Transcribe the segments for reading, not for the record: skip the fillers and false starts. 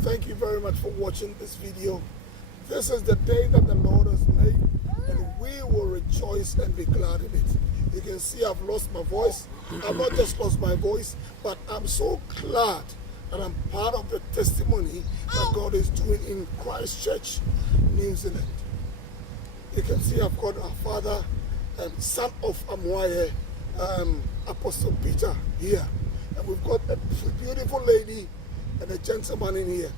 Thank you very much for watching this video. This is the day that the Lord has made, and we will rejoice and be glad in it. You can see I've lost my voice. I've not just lost my voice, but I'm so glad that I'm part of the testimony that God is doing in Christchurch, New Zealand. You can see I've got our father and son of AMOAYE, Apostle Peter here. And we've got a beautiful lady and a gentleman in here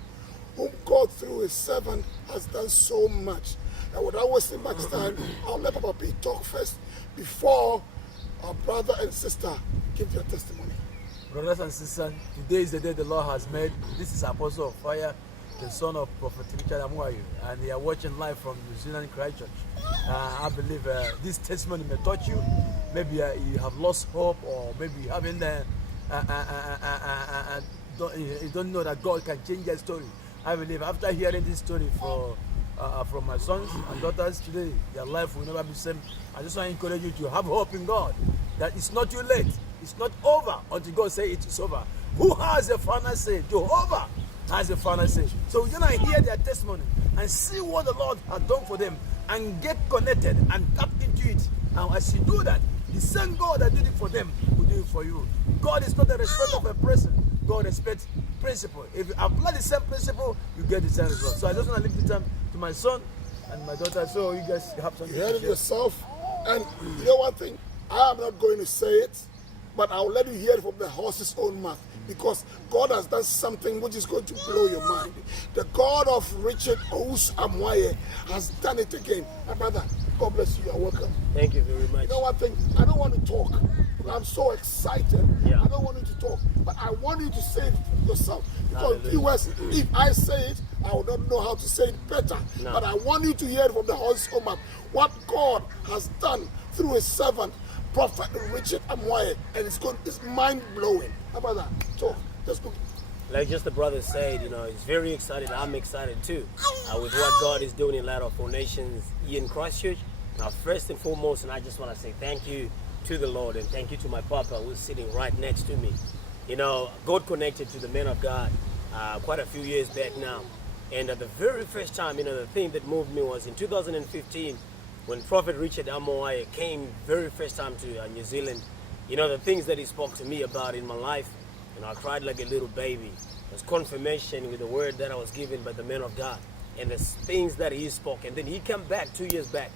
whom God through his servant has done so much. And without wasting much time, I'll let Papa P talk first before our brother and sister give their testimony. Brothers and sisters, today is the day the Lord has made. This is Apostle of Fire, the son of Prophet Richard AMOAYE, and they are watching live from New Zealand Christchurch. I believe this testimony may touch you. Maybe you have lost hope, or maybe you haven't you don't know that God can change your story. I believe after hearing this story from my sons and daughters today, their life will never be the same. I just want to encourage you to have hope in God, that it's not too late. It's not over until God says it is over. Who has a final say? Jehovah has a final say. So we're going to hear their testimony and see what the Lord has done for them and get connected and tap into it. And as you do that, the same God that did it for them will do it for you. God is not a respect of a person. God respects principle. If you apply the same principle, you get the same result. So I just want to leave the time to my son and my daughter, so you guys have something. You heard it yourself. And you know one thing? I am not going to say it, but I'll let you hear it from the horse's own mouth, because God has done something which is going to blow your mind. The God of Richard AMOAYE has done it again. My brother, God bless you. You're welcome. Thank you very much. You know one thing? I don't want to talk. I'm so excited. Yeah. I don't want you to talk, but I want you to say it yourself. Because Hallelujah. viewers, if I say it, I will not know how to say it better. No. But I want you to hear it from the horse's own mouth what God has done through his servant, Prophet Richard AMOAYE, and it's mind blowing. How about that? Talk. Just go. Like just the brother said, you know, he's very excited. I'm excited too with what God is doing in Light of All Nations here in Christchurch. Now, first and foremost, and I just want to say thank you to the Lord, and thank you to my papa who's sitting right next to me. You know, God connected to the man of God quite a few years back now. And the very first time, you know, the thing that moved me was in 2015 when Prophet Richard AMOAYE came very first time to New Zealand. You know, the things that he spoke to me about in my life, you know, I cried like a little baby. It was confirmation with the word that I was given by the man of God and the things that he spoke. And then he came back 2 years back.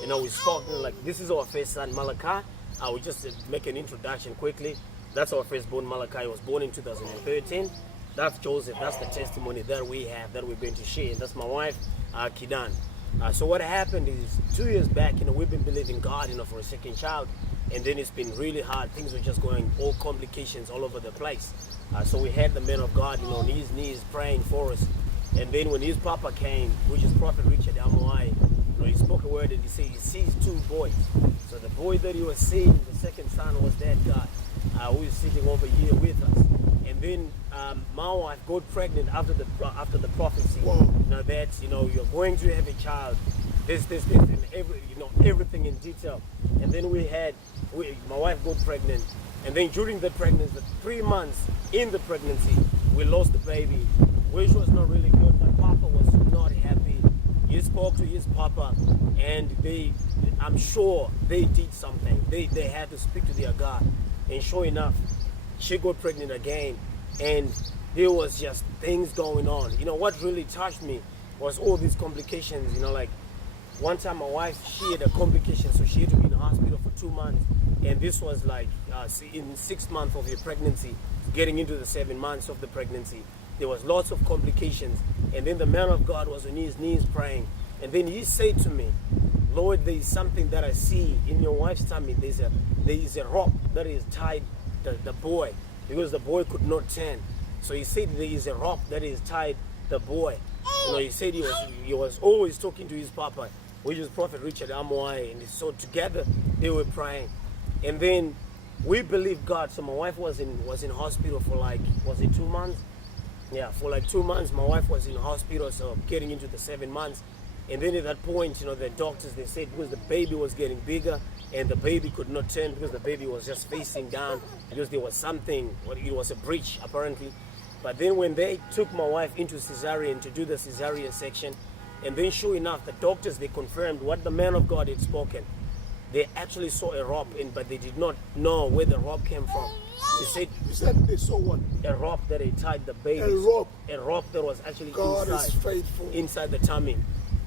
You know, we spoke, you know, like, this is our first son, Malachi. I will just make an introduction quickly. That's our firstborn, Malachi. He was born in 2013. That's Joseph. That's the testimony that we have, that we're going to share. And that's my wife, Kidan. So what happened is 2 years back, you know, we've been believing God, you know, for a second child. And then it's been really hard. Things were just going, all complications all over the place. So we had the man of God, you know, on his knees praying for us. And then when his papa came, which is Prophet Richard AMOAYE, you know, he spoke a word and he said he sees two boys. So the boy that he was seeing, the second son, was that guy who is sitting over here with us. And then my wife got pregnant after the prophecy. Wow. You know, that, you know, you're going to have a child. This, and everything in detail. And then my wife got pregnant. And then during the pregnancy, 3 months in the pregnancy, we lost the baby, which was not really good. My papa was not happy. He spoke to his papa, and I'm sure they did something. They had to speak to their God. And sure enough, she got pregnant again. And there was just things going on. You know, what really touched me was all these complications. You know, like one time my wife, she had a complication, so she had to be in the hospital for 2 months. And this was like in 6 months of your pregnancy, getting into the 7 months of the pregnancy. There was lots of complications. And then the man of God was on his knees praying. And then he said to me, Lord, there is something that I see in your wife's tummy. There is a rope that is tied the boy, because the boy could not turn. So he said there is a rope that is tied the boy. You know, he said he was always talking to his papa, which is Prophet Richard AMOAYE. And so together they were praying. And then we believed God. So my wife was in hospital for like, was it 2 months? Yeah, for like 2 months, my wife was in hospital, so getting into the 7 months. And then at that point, you know, the doctors, they said because the baby was getting bigger and the baby could not turn because the baby was just facing down because there was something, it was a breach apparently. But then when they took my wife into cesarean to do the cesarean section, and then sure enough, the doctors, they confirmed what the man of God had spoken. They actually saw a rope, but they did not know where the rope came from. They said, You said they saw what? a rope that they tied the baby. A rope. A rope that was actually God is inside, faithful. inside the tummy.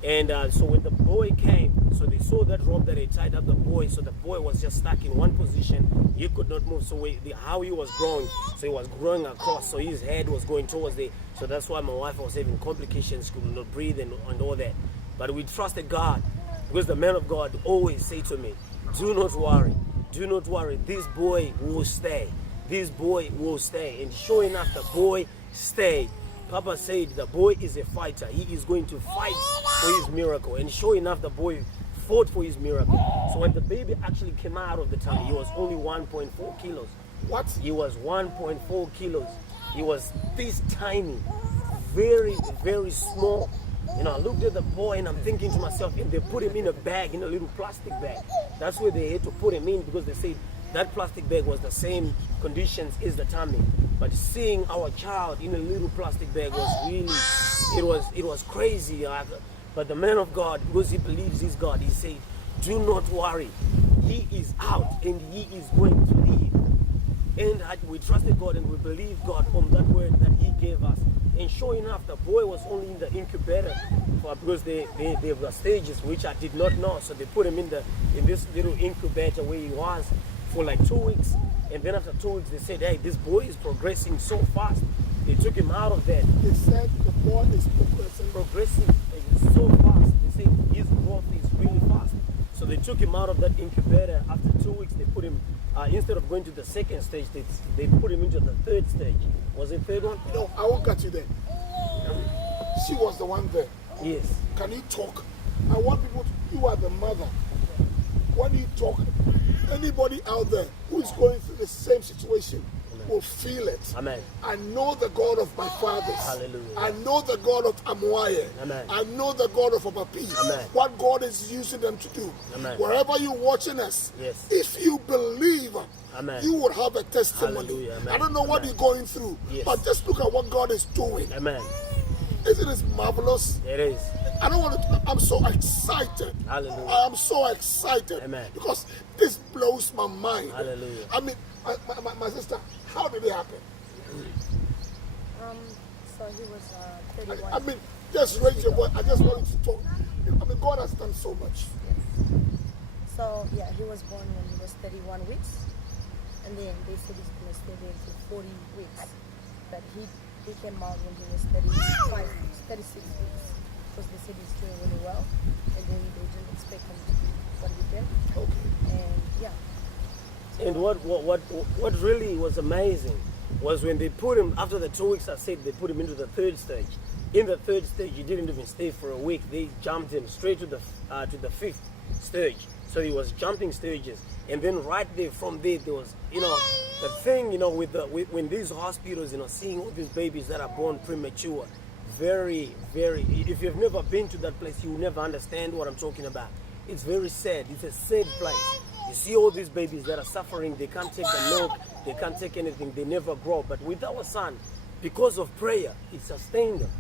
And so when the boy came, so they saw that rope that they tied up the boy. So the boy was just stuck in one position. He could not move. So how he was growing, so he was growing across. So his head was going towards the. So that's why my wife was having complications, could not breathe and all that. But we trusted God, because the man of God always say to me, "Do not worry, do not worry. This boy will stay. This boy will stay." And sure enough, the boy stayed. Papa said the boy is a fighter. He is going to fight for his miracle. And sure enough, the boy fought for his miracle. So when the baby actually came out of the tummy, he was only 1.4 kilos. What? He was 1.4 kilos. He was this tiny, very, very small. You know, I looked at the boy and I'm thinking to myself, and they put him in a bag, in a little plastic bag. That's where they had to put him in, because they said that plastic bag was the same conditions as the tummy. But seeing our child in a little plastic bag was really, it was crazy. But the man of God, because he believes he's God, he said, "Do not worry. He is out and he is going to live." And we trusted God and we believed God on that word that he gave us. And sure enough, the boy was only in the incubator because they were stages which I did not know. So they put him in this little incubator where he was for like 2 weeks. And then after 2 weeks, they said, "Hey, this boy is progressing so fast." They took him out of that. They said the boy is Progressing so fast. They said his growth is really fast. So they took him out of that incubator. After 2 weeks, they put him, instead of going to the second stage, they put him into the third stage. Was it third one? No, I won't cut you there. She was the one there. Yes. Can you talk? I want people to, you are the mother. When you talk, anybody out there who is going through the same situation will feel it. Amen. I know the God of my fathers. Hallelujah. I know the God of AMOAYE. Amen. I know the God of Apapi. Amen. What God is using them to do. Amen. Wherever you're watching us, Yes. if you believe, Amen. you will have a testimony. Hallelujah. Amen. I don't know what Amen. you're going through, Yes. but just look at what God is doing. Amen. Isn't it marvelous? It is. I don't want to. I'm so excited. Hallelujah. I am so excited. Amen. Because this blows my mind. Hallelujah. I mean, my sister, how did it happen? So he was 31. I mean, just raise your voice. I just wanted to talk. I mean, God has done so much. So yeah, he was born when he was 31 weeks, and then they said he's gonna stay there for 40 weeks, but he came out when he was 36 weeks, because they said he's doing really well, and then they didn't expect him to be what he did. Okay. And yeah. And what really was amazing was when they put him, after the 2 weeks, I said they put him into the third stage. In the third stage, he didn't even stay for a week. They jumped him straight to the fifth stage. So he was jumping stages. And then right there, from there was, the thing, when these hospitals, seeing all these babies that are born premature, very, very, if you've never been to that place, you will never understand what I'm talking about. It's very sad. It's a sad place. You see all these babies that are suffering. They can't take the milk. They can't take anything. They never grow. But with our son, because of prayer, it sustained them.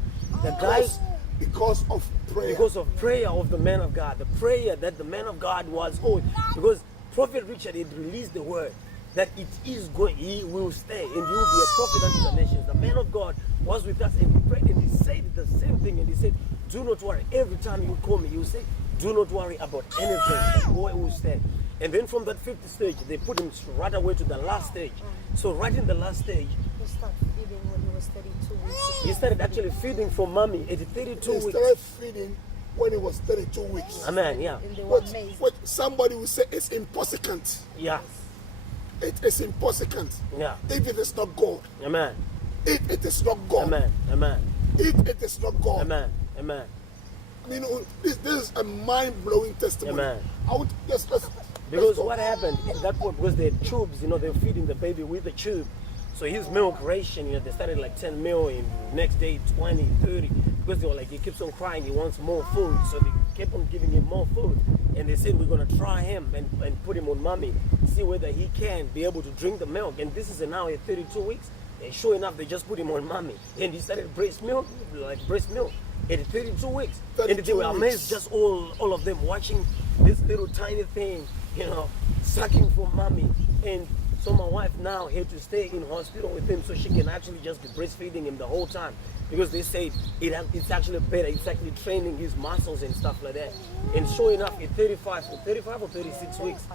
The guys, because of prayer. because of prayer of the man of God, the prayer that the man of God was on, because Prophet Richard had released the word that it is going, he will stay and he will be a prophet unto the nations. The man of God was with us and he prayed and he said the same thing, and he said, "Do not worry. Every time you call me, you say, do not worry about anything. The boy will stay." And then from that fifth stage, they put him right away to the last stage. So right in the last stage, He started feeding when he was 32 weeks. he started actually feeding for mommy at 32 He weeks. started feeding when he was 32 weeks. Amen, yeah. And they were Which, amazed. which somebody will say it's impossible. Yeah, It is impossible. yeah. If it is not God. Amen, If it is not God. amen, amen, If it is not God. amen, amen. This is a mind-blowing testimony. Amen. I would let's Because go. what happened at that point was the tubes, they were feeding the baby with the tube. So his milk ration, they started like 10 mil, and next day 20, 30, because they were like, he keeps on crying, he wants more food. So they kept on giving him more food. And they said, we're going to try him and put him on mommy, see whether he can be able to drink the milk. And this is now at 32 weeks. And sure enough, they just put him on mommy. And he started breast milk. At 32 weeks. 32 and they were amazed, weeks. just all of them watching this little tiny thing, you know, sucking for mommy. And so my wife now had to stay in hospital with him so she can actually just be breastfeeding him the whole time. Because they say it's actually better, it's actually training his muscles and stuff like that. And sure enough, at 35 or 36 weeks,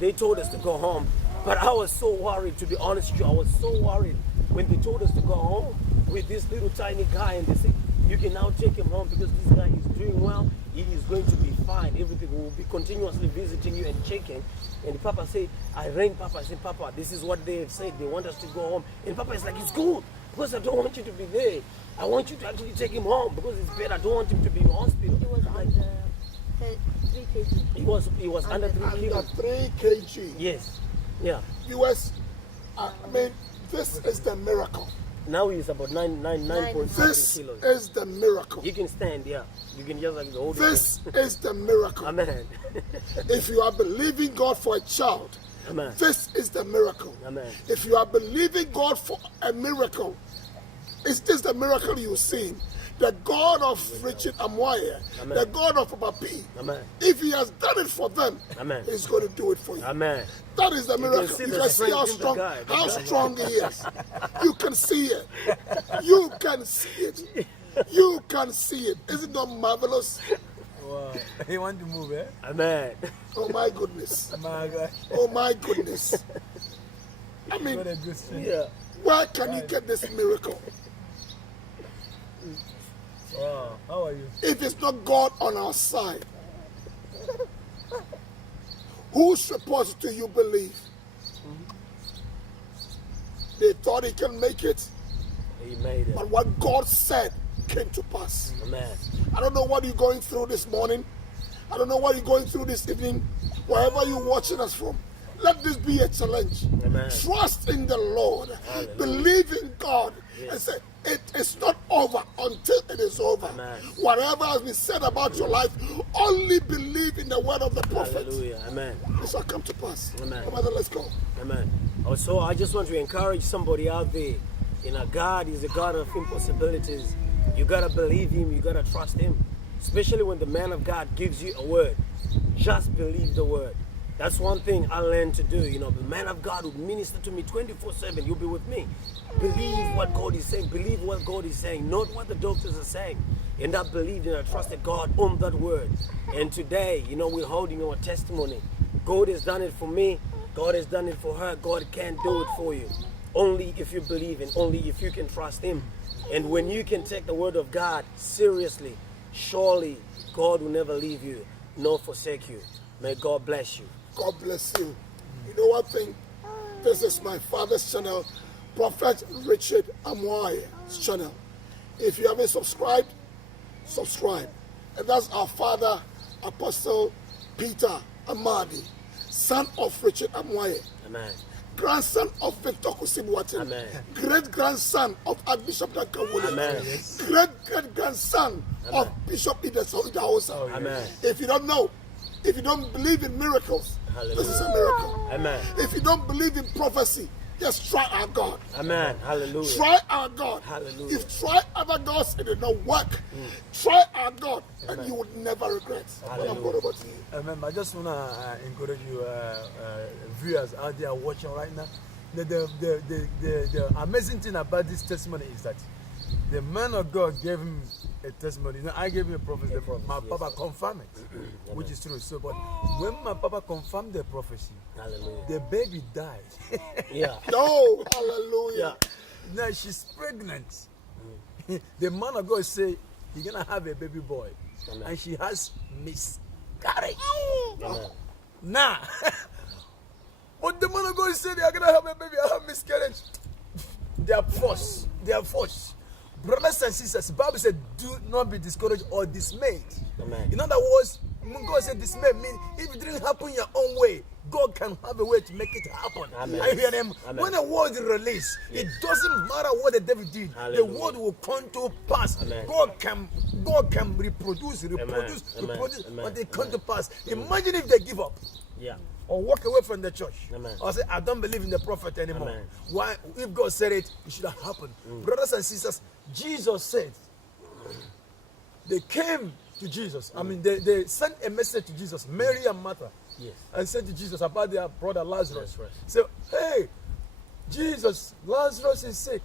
they told us to go home. But I was so worried, to be honest with you, I was so worried when they told us to go home with this little tiny guy, and they said, you can now take him home because this guy is doing well, he is going to be fine, everything will be continuously visiting you and checking. And Papa said, I rang Papa, I said, Papa, this is what they have said, they want us to go home. And Papa is like, it's good, because I don't want you to be there. I want you to actually take him home because it's better. I don't want him to be in hospital. He was under 3 kg. He was under 3 Under kilos. 3 kg. Yes. Yeah. US, I mean, this is the miracle. Now he's about 9.5 This kilos. is the miracle. You can stand, yeah. You can just like hold This it. is the miracle. Amen. If you are believing God for a child, Amen. this is the miracle. Amen. If you are believing God for a miracle, is this the miracle you're seeing? The God of Richard AMOAYE, Amen. the God of Papa P, Amen. if he has done it for them, Amen. he's going to do it for you. Amen. That is the miracle. see You the can see how strength in the strong, guy. The how guy. strong he is. You can see it. You can see it. You can see it. Is it not marvelous? Wow. He want to move, eh? Amen. Oh my goodness. My God. Oh my goodness. I mean, What a good strength. Yeah. where can you get this miracle? Wow. How are you? If it's not God on our side, whose report do you believe? They thought he can make it, He made it. but what God said came to pass. Amen. I don't know what you're going through this morning. I don't know what you're going through this evening. Wherever you're watching us from, let this be a challenge. Amen. Trust in the Lord. Hallelujah. Believe in God. Yes. And say, it is not over until it is over. Amen. Whatever has been said about your life, only believe in the word of the prophet. Hallelujah. Amen. It shall come to pass. Amen. No matter, let's go. Amen. Also, I just want to encourage somebody out there. You know, God is a God of impossibilities. You gotta believe Him. You gotta trust Him. Especially when the man of God gives you a word. Just believe the word. That's one thing I learned to do. You know, the man of God would minister to me 24/7. You'll be with me. Believe what God is saying. Believe what God is saying, not what the doctors are saying. And I believed and I trusted God on that word. And today, you know, we're holding our testimony. God has done it for me. God has done it for her. God can do it for you. Only if you believe and only if you can trust Him. And when you can take the word of God seriously, surely God will never leave you nor forsake you. May God bless you. God bless you. You know one thing? This is my father's channel, Prophet Richard AMOAYE's channel. If you haven't subscribed, subscribe. And that's our father, Apostle Peter Amadi, son of Richard AMOAYE, Amen. grandson of Victor Kusibuatin, Amen. great-grandson of Archbishop Duncan Williams, Amen. great-great-grandson of Bishop Idahosa. Amen. If you don't know, if you don't believe in miracles, this is a miracle. Amen. If you don't believe in prophecy, just try our God. Amen. Hallelujah. Try our God. Hallelujah. If try other gods and it did not work, try our God and you would never regret. Well, I'm going over to you. Remember, I just want to encourage you, viewers out there watching right now. The amazing thing about this testimony is that the man of God gave him a testimony. You know, I gave him a prophecy. My papa confirmed it, which is true. So, but when my papa confirmed the prophecy, Hallelujah. the baby died. Yeah. No, hallelujah. Yeah. Now she's pregnant. The man of God say he's gonna have a baby boy, Amen. and she has miscarriage. Amen. Nah. But the man of God said they are gonna have a baby. I have miscarriage. They are forced. They are forced. Brothers and sisters, the Bible said, do not be discouraged or dismayed. Amen. In other words, when God said dismay, means if it didn't happen your own way, God can have a way to make it happen. Amen. I hear them. Amen. When a word is released, it doesn't matter what the devil did. Hallelujah. The word will come to pass. Amen. God can reproduce, Amen. reproduce, Amen. but it Amen. come to pass. Imagine if they give up. Yeah. or walk away from the church. Amen. Or say, I don't believe in the prophet anymore. Amen. Why? If God said it, it should have happened. Brothers and sisters, Jesus said, they came to Jesus. I mean, they sent a message to Jesus, Mary and Martha. Yes. And said to Jesus about their brother Lazarus. That's right. So, hey, Jesus, Lazarus is sick.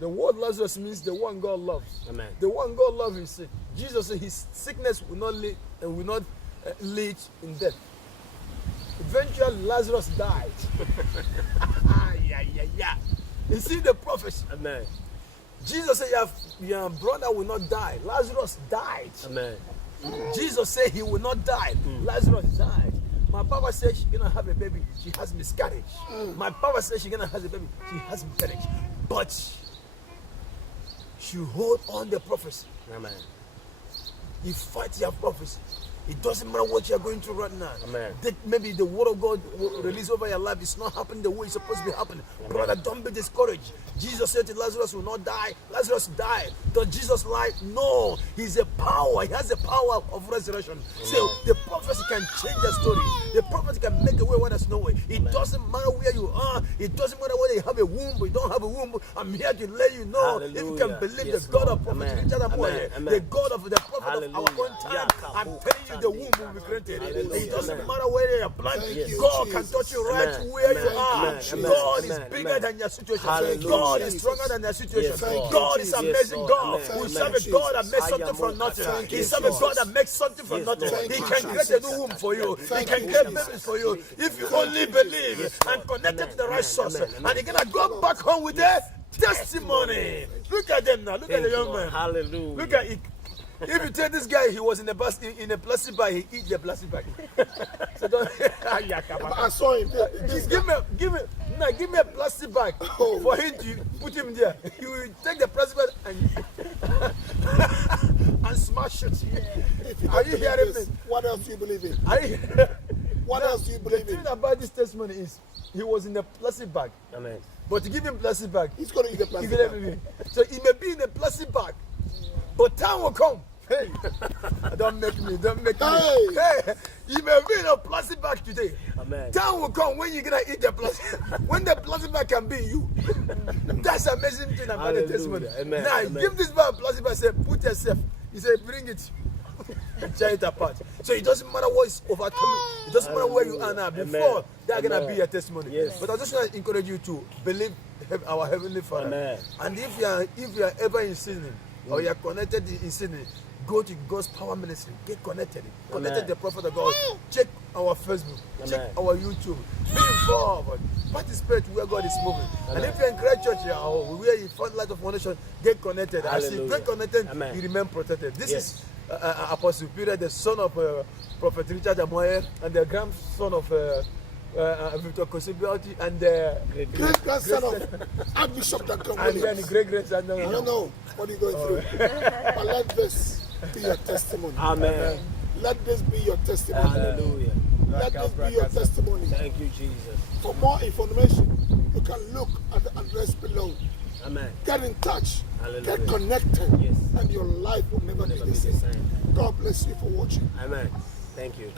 The word Lazarus means the one God loves. Amen. The one God loves is sick. Jesus said his sickness will not lead in death. Eventually, Lazarus died. Yeah. You see the prophecy. Amen. Jesus said your brother will not die. Lazarus died. Amen. Jesus said he will not die. Lazarus died. My papa said she's gonna have a baby. She has miscarriage. My papa said she's gonna have a baby. She has miscarriage. But she hold on the prophecy. Amen. You fight your prophecy. It doesn't matter what you're going through right now. Amen. That maybe the word of God will release over your life. It's not happening the way it's supposed to be happening. Brother, don't be discouraged. Jesus said to Lazarus will not die. Lazarus died. Does Jesus lie? No. He's a power. He has the power of resurrection. So the prophecy can change the story. The prophecy can make a way where there's no way. It doesn't matter where you are. It doesn't matter whether you have a womb or you don't have a womb. I'm here to let you know. Hallelujah. If you can believe Yes, the God Lord. of prophet Amen. Richard Amen. AMOAYE, the God of the prophet Hallelujah. of our own time, I'm telling you the womb will be granted. Hallelujah. It doesn't Amen. matter where you're planted. Thank you, God Jesus. can touch you right Amen. where you Amen. are. Amen. God is Amen. bigger Amen. than your situation. Hallelujah. God is Jesus. stronger than your situation. Yes, Lord. God is Yes, amazing Lord. God. Amen. We Amen. serve a God that makes something Thank from you, nothing. He Jesus. serve a God that makes something from Yes, nothing. Lord. He Thank can you, create a Jesus. new womb for you. He Thank can you, create Jesus. babies for you. If you only believe and connect it to the right source. Amen. And you're going to go back home with a testimony. Look at them now. Look at the young man. Hallelujah. Look at it. If you tell this guy he was in a plastic bag, he eat the plastic bag. So don't. I saw him. Just give me a plastic bag for him to put him there. He will take the plastic bag and smash it. Are you hearing me? What else do you believe in? Are you? What else do you The believe thing in? about this testimony is he was in a plastic bag, Amen. but to give him plastic bag, He's going to eat the he plastic will bag. be. So he may be in a plastic bag, but time will come. Hey, don't make me. Hey, he may be in a plastic bag today. Amen. Time will come when you're gonna eat the plastic. When the plastic bag can be you. That's the amazing thing about the Hallelujah. testimony. Amen. Now Amen. give this bag a plastic bag. Say put yourself. He said bring it. Tear it apart. So it doesn't matter what is overcoming. It doesn't matter where you are now. Amen. Before that's gonna Amen. be your testimony. Yes. But I just want to encourage you to believe our Heavenly Father. Amen. And if you are ever in sin or you are connected in sin, go to God's Power Ministry. Get connected. Connected to the Prophet of God. Check our Facebook. Check Amen. our YouTube. Be involved. Participate where God is moving. And if you're in Christ Church or where you find Light of Foundation, get connected. As you Hallelujah. get connected, Amen. you remain protected. This Yes. is Apostle Peter, the son of Prophet Richard AMOAYE, and the grandson of Victor Kosibioti, and the Great grandson of Archbishop Dr. and then the Williams. great grandson. I don't know what you're going through. But let this be your testimony. Amen. Let this be your testimony. Hallelujah. Let this be your testimony. Thank you, Jesus. For more information, you can look at the address below. Amen. Get in touch. Hallelujah. Get connected. Yes. And your life will never be Never the be the same. same. God bless you for watching. Amen. Thank you.